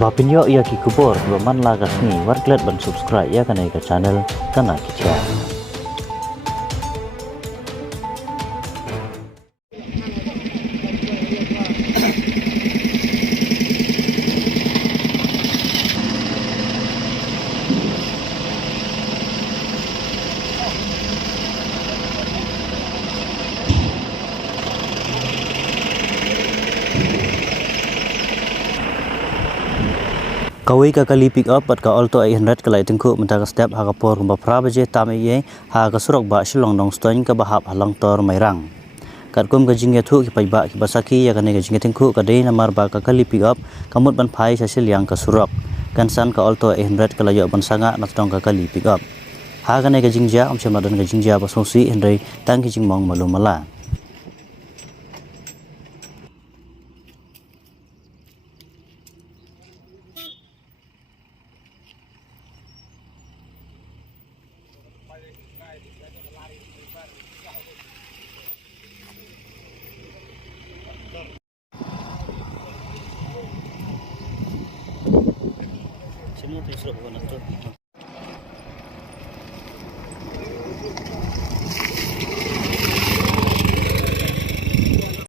Bapinyo ia ki kubor man lagas ni warklet ban subscribe ya kanai ke channel kana kicha. Kawai ka kali pick up at ka alto 800 kalai tengku mentaka step ha kapor kumba prabaje tame ye ha ka surok ba shilong dong stoin ka bahap halang tor mairang kat kum ka jingya thu ki paiba ki basaki ya kane ka jingya tengku ka dei namar ba ka kali pick up kamut ban phai sasil yang ka surok kan san ka alto 800 kalai yo ban sanga natong ka kali pick up ha kane ka jingja om chemadan ka jingja ba songsi hendai tang ki jingmong malumala Sino tu suruh bukan tu?